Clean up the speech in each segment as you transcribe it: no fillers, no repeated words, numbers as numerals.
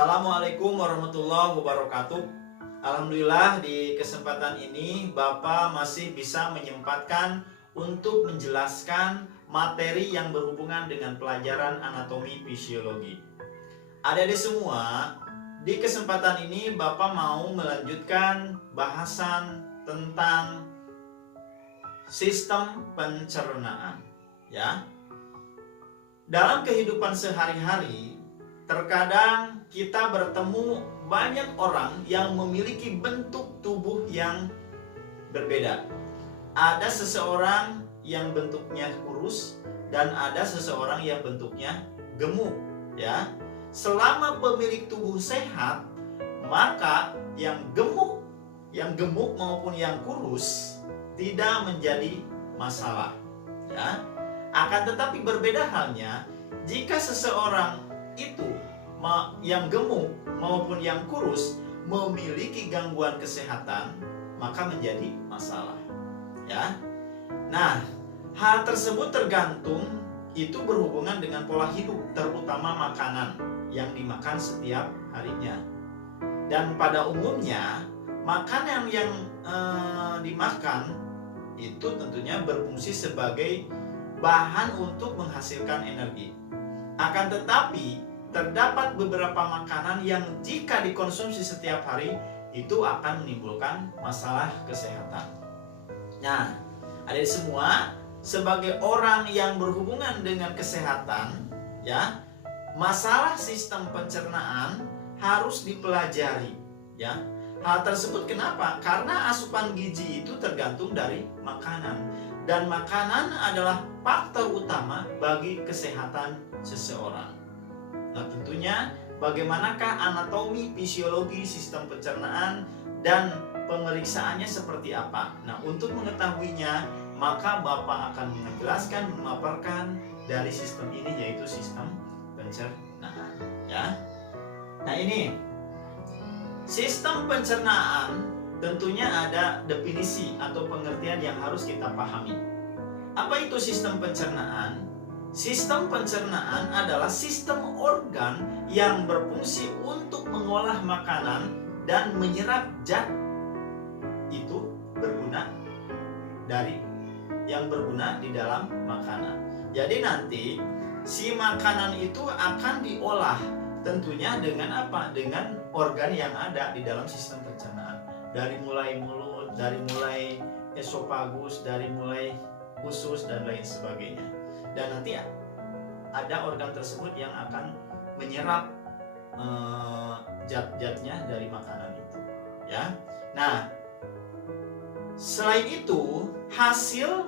Assalamualaikum warahmatullahi wabarakatuh. Alhamdulillah di kesempatan ini Bapak masih bisa menyempatkan untuk menjelaskan materi yang berhubungan dengan pelajaran anatomi fisiologi. Adik-adik semua, di kesempatan ini Bapak mau melanjutkan bahasan tentang sistem pencernaan, ya. Dalam kehidupan sehari-hari, terkadang kita bertemu banyak orang yang memiliki bentuk tubuh yang berbeda. Ada seseorang yang bentuknya kurus dan ada seseorang yang bentuknya gemuk, ya. Selama pemilik tubuh sehat, maka yang gemuk maupun yang kurus tidak menjadi masalah, ya. Akan tetapi berbeda halnya jika seseorang itu yang gemuk maupun yang kurus memiliki gangguan kesehatan, maka menjadi masalah, ya. Nah, hal tersebut tergantung itu berhubungan dengan pola hidup, terutama makanan yang dimakan setiap harinya. Dan pada umumnya makanan yang dimakan itu tentunya berfungsi sebagai bahan untuk menghasilkan energi. Akan tetapi terdapat beberapa makanan yang jika dikonsumsi setiap hari itu akan menimbulkan masalah kesehatan. Nah, adik semua, sebagai orang yang berhubungan dengan kesehatan, ya, masalah sistem pencernaan harus dipelajari, ya. Hal tersebut kenapa? Karena asupan gizi itu tergantung dari makanan, dan makanan adalah faktor utama bagi kesehatan seseorang. Nah, tentunya bagaimanakah anatomi fisiologi sistem pencernaan dan pemeriksaannya seperti apa? Nah, untuk mengetahuinya, maka Bapak akan menjelaskan, memaparkan dari sistem ini, yaitu sistem pencernaan, ya. Nah, ini sistem pencernaan tentunya ada definisi atau pengertian yang harus kita pahami. Apa itu sistem pencernaan? Sistem pencernaan adalah sistem organ yang berfungsi untuk mengolah makanan dan menyerap zat itu berguna di dalam makanan. Jadi nanti si makanan itu akan diolah tentunya dengan apa? Dengan organ yang ada di dalam sistem pencernaan. Dari mulai mulut, dari mulai esofagus, dari mulai usus dan lain sebagainya. Dan nanti ada organ tersebut yang akan menyerap zat-zatnya dari makanan itu, ya. Nah, selain itu hasil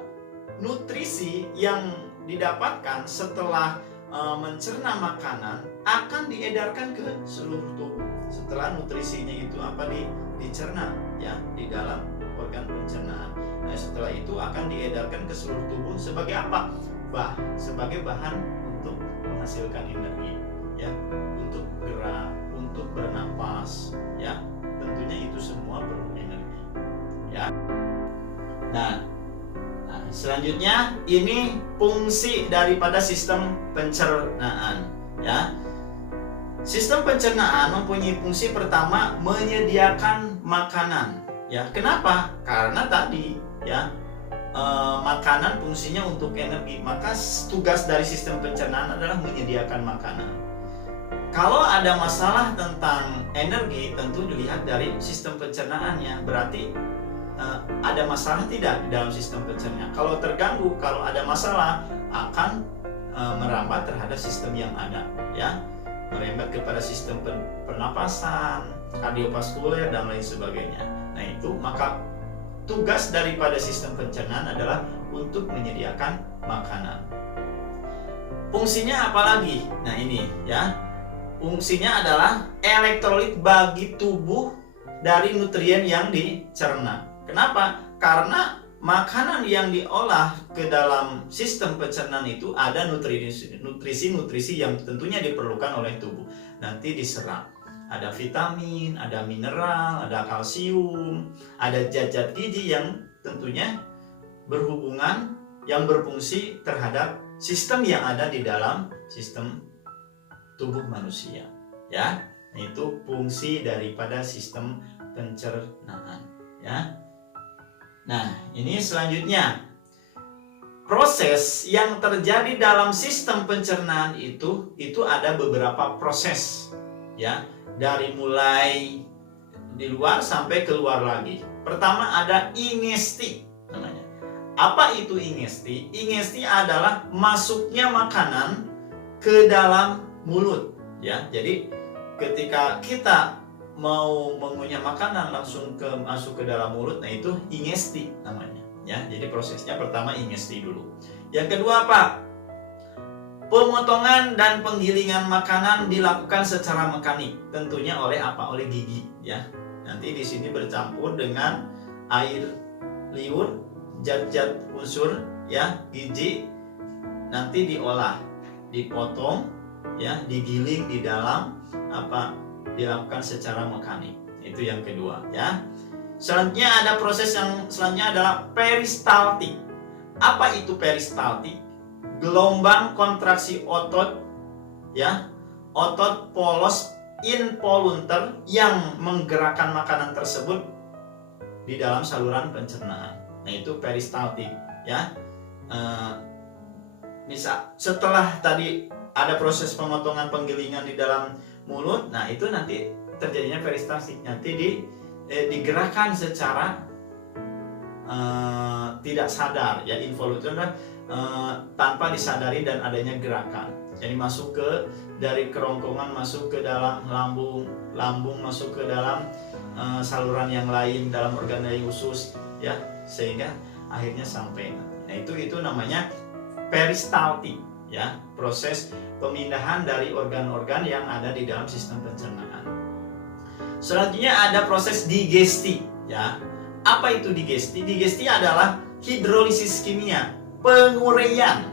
nutrisi yang didapatkan setelah mencerna makanan akan diedarkan ke seluruh tubuh. Setelah nutrisinya itu dicerna, ya, di dalam organ pencernaan. Nah, setelah itu akan diedarkan ke seluruh tubuh sebagai apa? Sebagai bahan untuk menghasilkan energi, ya, untuk gerak, untuk bernapas, ya. Tentunya itu semua perlu energi, ya. Nah, selanjutnya ini fungsi daripada sistem pencernaan, ya. Sistem pencernaan mempunyai fungsi pertama menyediakan makanan, ya. Kenapa? Karena tadi, ya, makanan fungsinya untuk energi, maka tugas dari sistem pencernaan adalah menyediakan makanan. Kalau ada masalah tentang energi, tentu dilihat dari sistem pencernaannya. Berarti ada masalah tidak di dalam sistem pencernaan. Kalau terganggu, kalau ada masalah, akan merambat terhadap sistem yang ada, ya, merembet kepada sistem pernapasan, kardiovaskuler dan lain sebagainya. Nah, itu maka tugas daripada sistem pencernaan adalah untuk menyediakan makanan. Fungsinya apa lagi? Nah, ini, ya. Fungsinya adalah elektrolit bagi tubuh dari nutrien yang dicerna. Kenapa? Karena makanan yang diolah ke dalam sistem pencernaan itu ada nutrisi-nutrisi yang tentunya diperlukan oleh tubuh. Nanti diserap. Ada vitamin, ada mineral, ada kalsium, ada zat-zat gizi yang tentunya berhubungan, yang berfungsi terhadap sistem yang ada di dalam sistem tubuh manusia, ya. Nah, itu fungsi daripada sistem pencernaan, ya. Nah, ini selanjutnya proses yang terjadi dalam sistem pencernaan itu ada beberapa proses, ya, dari mulai di luar sampai keluar lagi. Pertama ada ingesti namanya. Apa itu ingesti? Ingesti adalah masuknya makanan ke dalam mulut, ya. Jadi ketika kita mau mengunyah makanan langsung masuk ke dalam mulut, nah itu ingesti namanya, ya. Jadi prosesnya pertama ingesti dulu. Yang kedua apa? Pemotongan dan penggilingan makanan dilakukan secara mekanik, tentunya oleh apa? Oleh gigi, ya. Nanti di sini bercampur dengan air liur, zat-zat unsur, ya, gizi, nanti diolah, dipotong, ya, digiling di dalam apa? Dilakukan secara mekanik. Itu yang kedua, ya. Selanjutnya ada proses yang selanjutnya adalah peristaltik. Apa itu peristaltik? Gelombang kontraksi otot, ya, otot polos involunter yang menggerakkan makanan tersebut di dalam saluran pencernaan. Nah, itu peristaltik, ya. Misal setelah tadi ada proses pemotongan penggilingan di dalam mulut, nah itu nanti terjadinya peristaltik, nanti digerakkan secara tidak sadar, ya, involunter, tanpa disadari dan adanya gerakan. Jadi masuk dari kerongkongan masuk ke dalam lambung masuk ke dalam saluran yang lain, dalam organ yang khusus, ya, sehingga akhirnya sampai. Nah, itu namanya peristaltik, ya, proses pemindahan dari organ-organ yang ada di dalam sistem pencernaan. Selanjutnya ada proses digesti, ya. Apa itu digesti? Digesti adalah hidrolisis kimia, penguraian,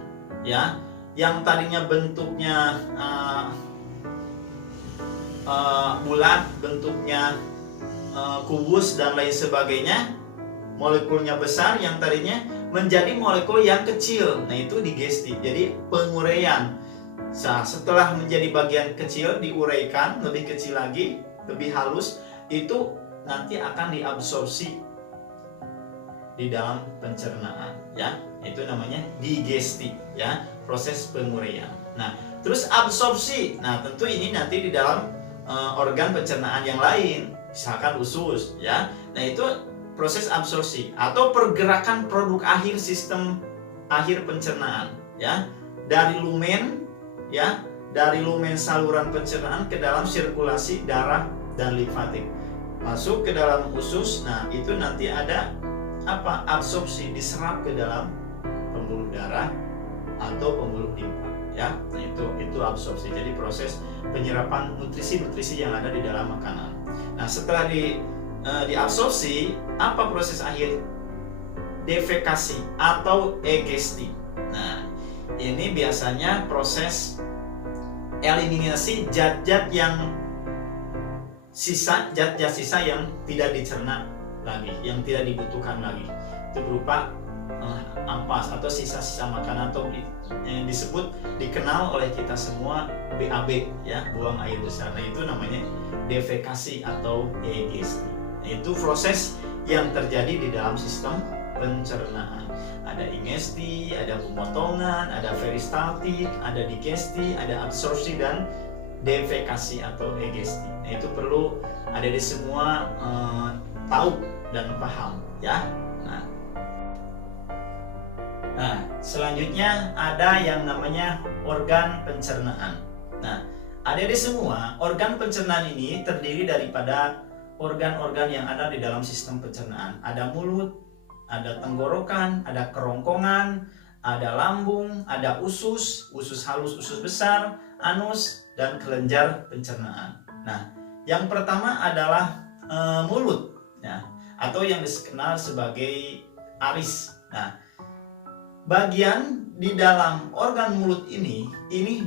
ya, yang tadinya bentuknya bulat, bentuknya kubus dan lain sebagainya, molekulnya besar yang tadinya menjadi molekul yang kecil. Nah, itu digesti. Jadi penguraian. Setelah menjadi bagian kecil diuraikan lebih kecil lagi, lebih halus, itu nanti akan diabsorpsi di dalam pencernaan, ya. Itu namanya digesti, ya, proses penguraian. Nah, terus absorpsi. Nah, tentu ini nanti di dalam organ pencernaan yang lain, misalkan usus, ya. Nah, itu proses absorpsi atau pergerakan produk akhir sistem akhir pencernaan, ya, dari lumen, ya, dari lumen saluran pencernaan ke dalam sirkulasi darah dan limfatik masuk ke dalam usus. Nah, itu nanti ada apa? Absorpsi, diserap ke dalam pembuluh darah atau pembuluh limfa, ya. Nah, itu absorpsi. Jadi proses penyerapan nutrisi-nutrisi yang ada di dalam makanan. Nah, setelah diabsorpsi, apa proses akhir? Defekasi atau egesti. Nah, ini biasanya proses eliminasi zat-zat yang zat-zat sisa yang tidak dicerna lagi, yang tidak dibutuhkan lagi. Itu berupa ampas atau sisa-sisa makanan, atau yang dikenal oleh kita semua BAB, ya, buang air besar. Nah, itu namanya defekasi atau egesti. Nah, itu proses yang terjadi di dalam sistem pencernaan. Ada ingesti, ada pemotongan, ada peristaltik, ada digesti, ada absorpsi dan defekasi atau egesti. Nah, itu perlu ada di semua tahu dan paham, ya. Nah, selanjutnya ada yang namanya organ pencernaan. Nah, ada di semua organ pencernaan ini terdiri daripada organ-organ yang ada di dalam sistem pencernaan. Ada mulut, ada tenggorokan, ada kerongkongan, ada lambung, ada usus halus, usus besar, anus, dan kelenjar pencernaan. Nah, yang pertama adalah mulut, ya, atau yang dikenal sebagai aris. Nah, bagian di dalam organ mulut ini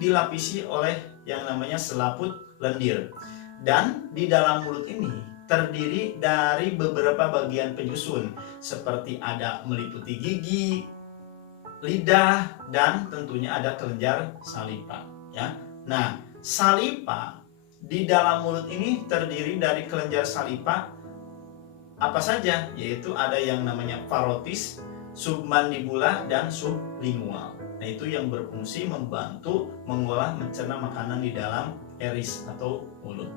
dilapisi oleh yang namanya selaput lendir, dan di dalam mulut ini terdiri dari beberapa bagian penyusun seperti ada meliputi gigi, lidah, dan tentunya ada kelenjar saliva, ya. Nah, saliva di dalam mulut ini terdiri dari kelenjar salipa apa saja, yaitu ada yang namanya parotis, submandibula, dan sublingual. Nah, itu yang berfungsi membantu mengolah mencerna makanan di dalam eris atau mulut.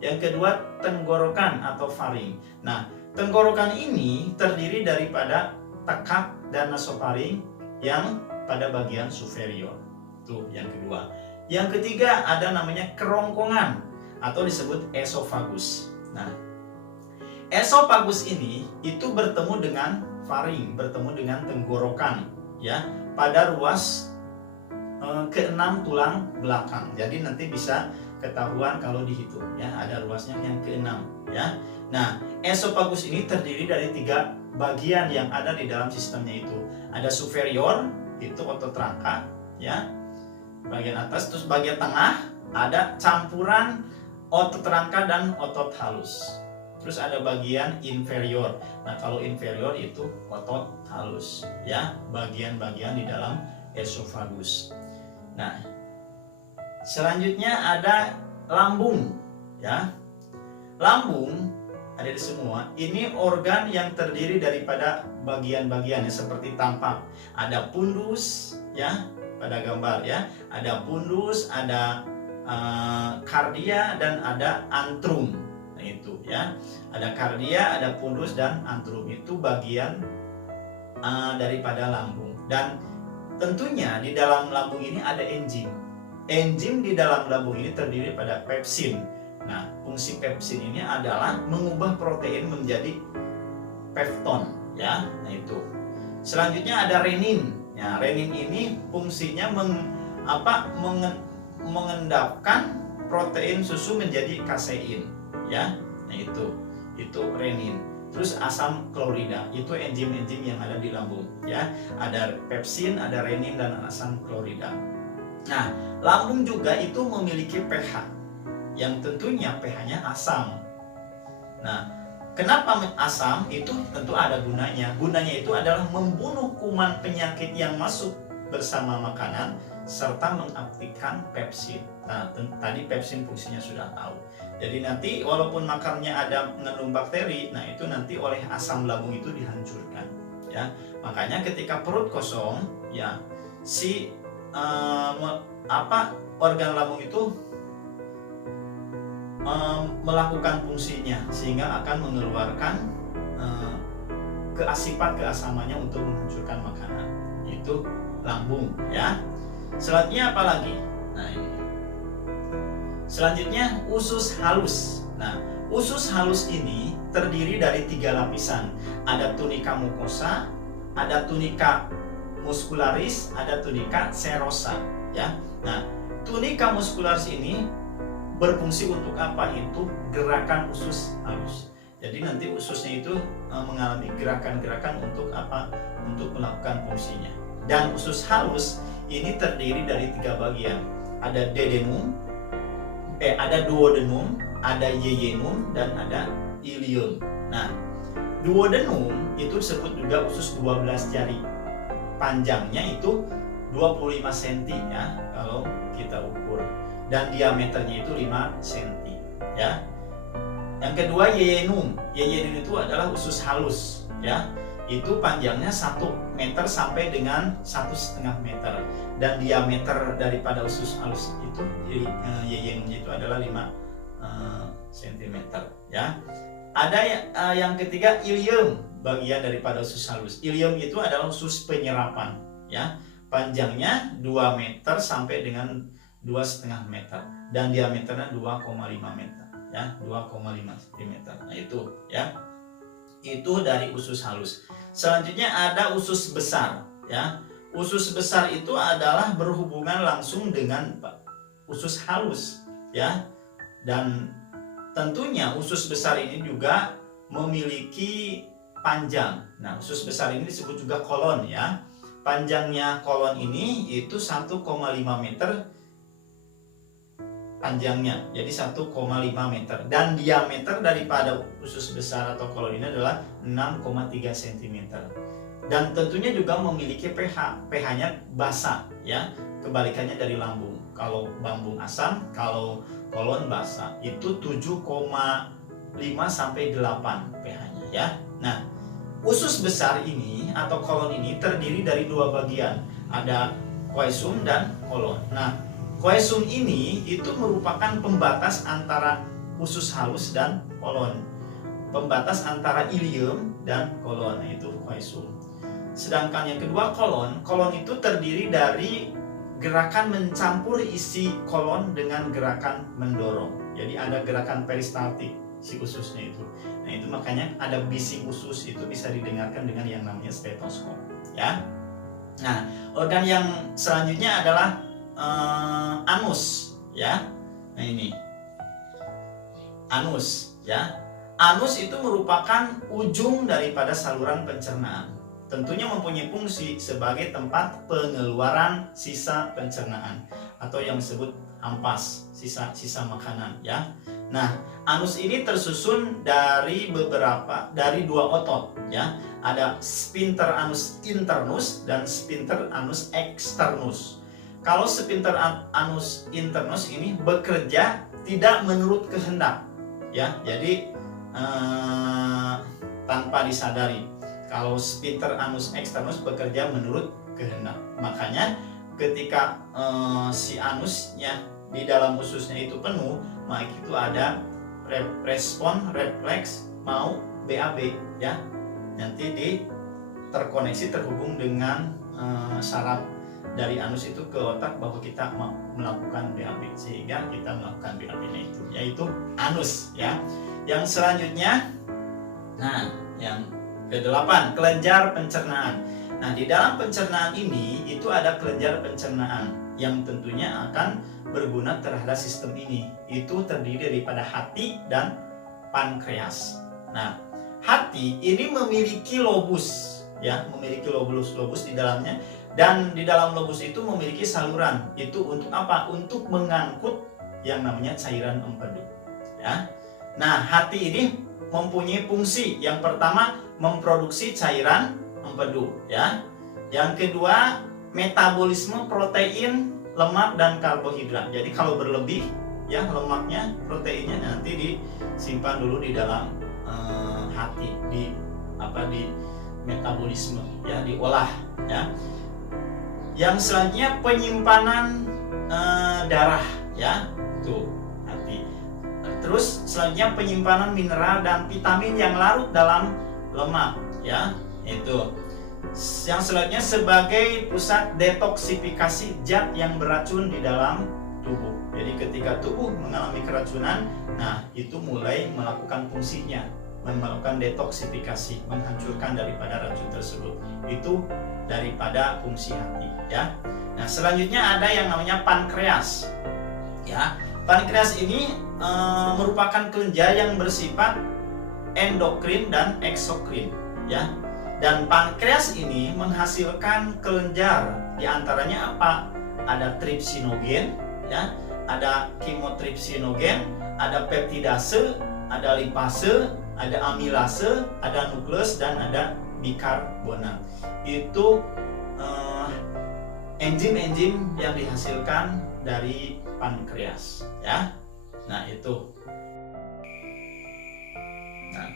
Yang kedua, tenggorokan atau faring. Nah, tenggorokan ini terdiri daripada tekak dan nasofaring yang pada bagian superior. Itu yang kedua. Yang ketiga ada namanya kerongkongan atau disebut esofagus. Nah, esofagus ini itu bertemu dengan faring, bertemu dengan tenggorokan, ya, pada ruas keenam tulang belakang. Jadi nanti bisa ketahuan kalau dihitung, ya, ada ruasnya yang keenam, ya. Nah, esofagus ini terdiri dari 3 bagian yang ada di dalam sistemnya itu. Ada superior, itu otot rangka, ya, bagian atas. Terus bagian tengah ada campuran otot rangka dan otot halus. Terus ada bagian inferior. Nah, kalau inferior itu otot halus, ya, bagian-bagian di dalam esofagus. Nah, selanjutnya ada lambung, ya. Lambung ada di semua. Ini organ yang terdiri daripada bagian-bagiannya seperti tampak. Ada pundus, ya, pada gambar, ya. Ada pundus, ada kardia, dan ada antrum. Nah, itu, ya. Ada kardia, ada pundus, dan antrum. Itu bagian daripada lambung. Dan tentunya di dalam lambung ini ada enzim. Enzim di dalam lambung ini terdiri pada pepsin. Nah, fungsi pepsin ini adalah mengubah protein menjadi pepton, ya. Nah, itu. Selanjutnya ada renin. Ya, renin ini fungsinya mengendapkan protein susu menjadi kasein, ya. Nah, itu renin. Terus asam klorida, itu enzim-enzim yang ada di lambung, ya. Ada pepsin, ada renin, dan asam klorida. Nah, lambung juga itu memiliki pH yang tentunya pH-nya asam. Nah, kenapa asam? Itu tentu ada gunanya. Gunanya itu adalah membunuh kuman penyakit yang masuk bersama makanan serta mengaktifkan pepsin. Nah, tadi pepsin fungsinya sudah tahu. Jadi nanti walaupun makannya ada mengandung bakteri, nah itu nanti oleh asam lambung itu dihancurkan, ya. Makanya ketika perut kosong, ya, si organ lambung itu melakukan fungsinya sehingga akan mengeluarkan keasamannya untuk menghancurkan makanan. Itu lambung, ya. Selanjutnya apa lagi? Nah, ini. Selanjutnya usus halus. Nah, usus halus ini terdiri dari 3 lapisan. Ada tunica mucosa, ada tunica muscularis, ada tunica serosa, ya. Nah, tunica muscularis ini berfungsi untuk apa? Itu gerakan usus halus. Jadi nanti ususnya itu mengalami gerakan-gerakan untuk apa? Untuk melakukan fungsinya. Dan usus halus ini terdiri dari 3 bagian. Ada ada duodenum, ada ileum, dan ada ileum. Nah, duodenum itu disebut juga usus 12 jari. Panjangnya itu 25 cm, ya, kalau kita ukur. Dan diameternya itu 5 cm, ya. Yang kedua ileum. Ileum itu adalah usus halus, ya. Itu panjangnya 1 meter sampai dengan 1,5 meter. Dan diameter daripada usus halus itu ileum itu adalah 5 cm, ya. Ada yang ketiga ileum, bagian daripada usus halus. Ileum itu adalah usus penyerapan, ya. Panjangnya 2 meter sampai dengan 2,5 meter dan diameternya 2,5 meter, ya, 2,5 cm. Nah, itu, ya. Itu dari usus halus. Selanjutnya ada usus besar, ya. Usus besar itu adalah berhubungan langsung dengan usus halus, ya. Dan tentunya usus besar ini juga memiliki panjang. Nah, usus besar ini disebut juga kolon, ya. Panjangnya kolon ini itu 1,5 meter panjangnya, jadi 1,5 meter. Dan diameter daripada usus besar atau kolon ini adalah 6,3 cm. Dan tentunya juga memiliki pH. pH-nya basa, ya. Kebalikannya dari lambung. kalau lambung asam, kalau kolon basah itu 7,5 sampai 8 pH-nya ya. Nah, usus besar ini atau kolon ini terdiri dari dua bagian, ada koesum dan kolon. Nah, koesum ini itu merupakan pembatas antara usus halus dan kolon, pembatas antara ilium dan kolon, itu koesum. Sedangkan yang kedua kolon itu terdiri dari gerakan mencampur isi kolon dengan gerakan mendorong. Jadi ada gerakan peristaltik si ususnya itu. Nah, itu makanya ada bising usus, itu bisa didengarkan dengan yang namanya stetoskop ya. Nah, organ yang selanjutnya adalah anus ya. Nah, ini anus ya. Anus itu merupakan ujung daripada saluran pencernaan. Tentunya mempunyai fungsi sebagai tempat pengeluaran sisa pencernaan atau yang disebut ampas, sisa makanan ya. Nah, anus ini tersusun dari dua otot ya. Ada sphincter anus internus dan sphincter anus externus. Kalau sphincter anus internus ini bekerja tidak menurut kehendak ya. Jadi tanpa disadari. Kalau sphincter anus externus bekerja menurut kehendak. Makanya ketika si anusnya di dalam ususnya itu penuh, maka itu ada respon refleks mau BAB ya. Nanti terhubung dengan saraf dari anus itu ke otak bahwa kita mau melakukan BAB, sehingga kita melakukan BAB-nya itu, yaitu anus ya. Yang selanjutnya, nah yang ke-8, kelenjar pencernaan. Nah, di dalam pencernaan ini itu ada kelenjar pencernaan yang tentunya akan berguna terhadap sistem ini. Itu terdiri daripada hati dan pankreas. Nah, hati ini memiliki lobus ya, memiliki lobus di dalamnya, dan di dalam lobus itu memiliki saluran. Itu untuk apa? Untuk mengangkut yang namanya cairan empedu ya. Nah, hati ini mempunyai fungsi. Yang pertama, memproduksi cairan empedu ya. Yang kedua, metabolisme protein, lemak dan karbohidrat. Jadi kalau berlebih ya lemaknya, proteinnya nanti disimpan dulu di dalam hati, di metabolisme ya, diolah ya. Yang selanjutnya penyimpanan darah ya, tuh hati. Terus selanjutnya penyimpanan mineral dan vitamin yang larut dalam lemak ya, itu. Yang selanjutnya sebagai pusat detoksifikasi zat yang beracun di dalam tubuh. Jadi ketika tubuh mengalami keracunan, nah itu mulai melakukan fungsinya, melakukan detoksifikasi, menghancurkan daripada racun tersebut. Itu daripada fungsi hati ya. Nah, selanjutnya ada yang namanya pankreas ya. Pankreas ini merupakan kelenjar yang bersifat endokrin dan eksokrin ya. Dan pankreas ini menghasilkan kelenjar, diantaranya apa? Ada tripsinogen ya, ada kimotripsinogen, ada peptidase, ada lipase, ada amilase, ada nukleus, dan ada bikarbonat. Itu enzim-enzim yang dihasilkan dari pankreas ya. Nah, itu. Nah,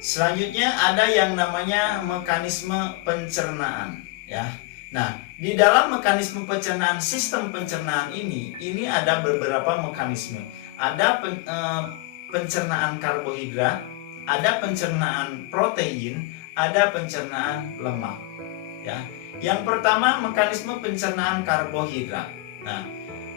selanjutnya ada yang namanya mekanisme pencernaan ya. Nah, di dalam mekanisme pencernaan, sistem pencernaan ini ada beberapa mekanisme. Ada pencernaan karbohidrat, ada pencernaan protein, ada pencernaan lemak ya. Yang pertama, mekanisme pencernaan karbohidrat. Nah,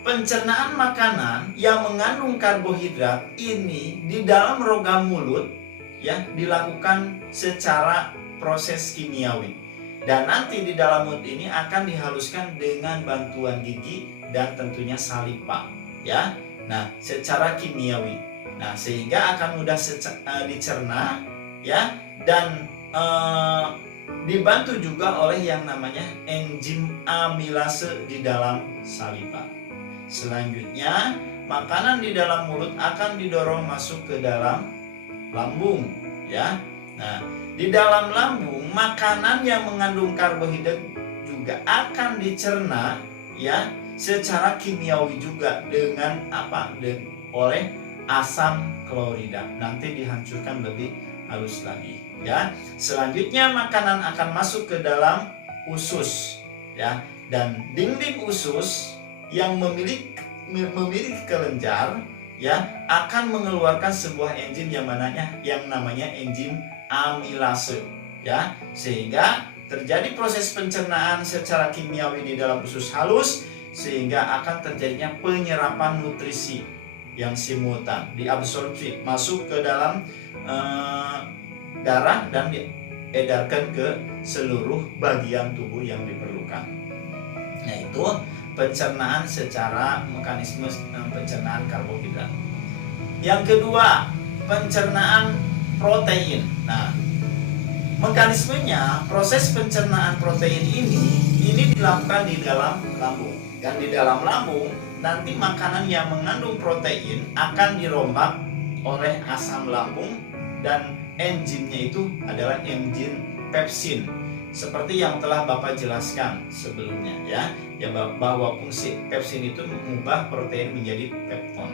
pencernaan makanan yang mengandung karbohidrat ini di dalam rongga mulut ya dilakukan secara proses kimiawi, dan nanti di dalam mulut ini akan dihaluskan dengan bantuan gigi dan tentunya saliva ya. Nah, secara kimiawi, nah sehingga akan mudah dicerna ya, dan dibantu juga oleh yang namanya enzim amilase di dalam saliva. Selanjutnya, makanan di dalam mulut akan didorong masuk ke dalam lambung ya. Nah, di dalam lambung makanan yang mengandung karbohidrat juga akan dicerna ya, secara kimiawi juga dengan oleh asam klorida. Nanti dihancurkan lebih halus lagi, ya. Selanjutnya makanan akan masuk ke dalam usus, ya. Dan dinding usus yang memiliki kelenjar, ya, akan mengeluarkan sebuah enzim yang namanya enzim amilase, ya, sehingga terjadi proses pencernaan secara kimiawi di dalam usus halus, sehingga akan terjadinya penyerapan nutrisi yang simultan, diabsorpsi masuk ke dalam darah dan diedarkan ke seluruh bagian tubuh yang diperlukan. Nah, itu pencernaan secara mekanisme pencernaan karbohidrat. Yang kedua, pencernaan protein. Nah, mekanismenya proses pencernaan protein ini dilakukan di dalam lambung. Dan di dalam lambung nanti makanan yang mengandung protein akan dirombak oleh asam lambung, dan enzimnya itu adalah enzim pepsin. Seperti yang telah Bapak jelaskan sebelumnya, ya bahwa fungsi pepsin itu mengubah protein menjadi pepton.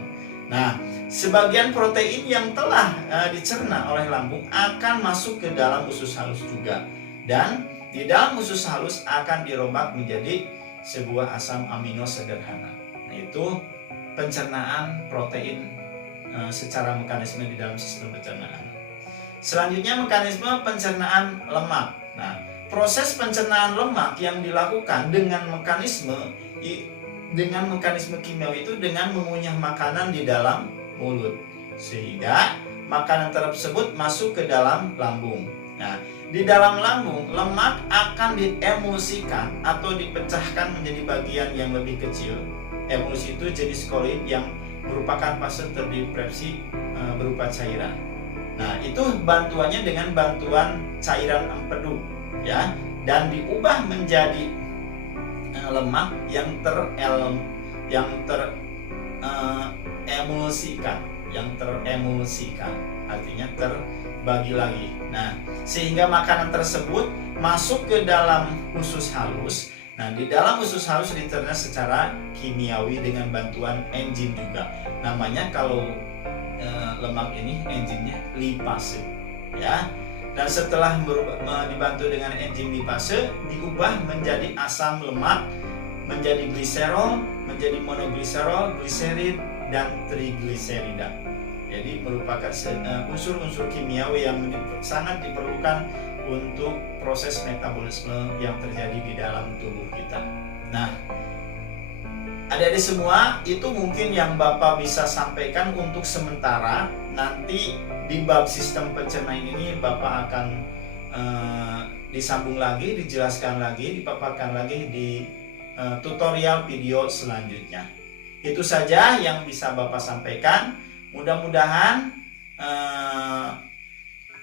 Nah, sebagian protein yang telah dicerna oleh lambung akan masuk ke dalam usus halus juga, dan di dalam usus halus akan dirombak menjadi sebuah asam amino sederhana. Nah, itu pencernaan protein secara mekanisme di dalam sistem pencernaan. Selanjutnya mekanisme pencernaan lemak. Nah, proses pencernaan lemak yang dilakukan dengan mekanisme kimiawi itu dengan mengunyah makanan di dalam mulut, sehingga makanan tersebut masuk ke dalam lambung. Nah, di dalam lambung lemak akan diemulsikan atau dipecahkan menjadi bagian yang lebih kecil. Emulsi itu jenis kolloid yang merupakan fase terdistripsi berupa cairan. Nah, itu bantuannya dengan bantuan cairan empedu, ya, dan diubah menjadi lemak yang teremulsikan, artinya terbagi lagi. Nah, sehingga makanan tersebut masuk ke dalam usus halus. Nah, di dalam usus halus dicerna secara kimiawi dengan bantuan enzim juga. Namanya kalau lemak ini enzimnya lipase, ya. Dan setelah dibantu dengan enzim lipase, diubah menjadi asam lemak, menjadi gliserol, menjadi monogliserol, gliserid, dan trigliserida. Jadi merupakan unsur-unsur kimiawi yang sangat diperlukan untuk proses metabolisme yang terjadi di dalam tubuh kita. Nah, adik-adik semua, itu mungkin yang Bapak bisa sampaikan untuk sementara. Nanti di bab sistem pencernaan ini Bapak akan disambung lagi, dijelaskan lagi, dipaparkan lagi di tutorial video selanjutnya. Itu saja yang bisa Bapak sampaikan. Mudah-mudahan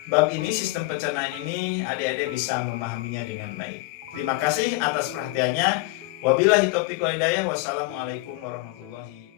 bab ini, sistem pencernaan ini, adik-adik bisa memahaminya dengan baik. Terima kasih atas perhatiannya. Wabillahi taufiq wal hidayah. Wassalamualaikum warahmatullahi wabarakatuh.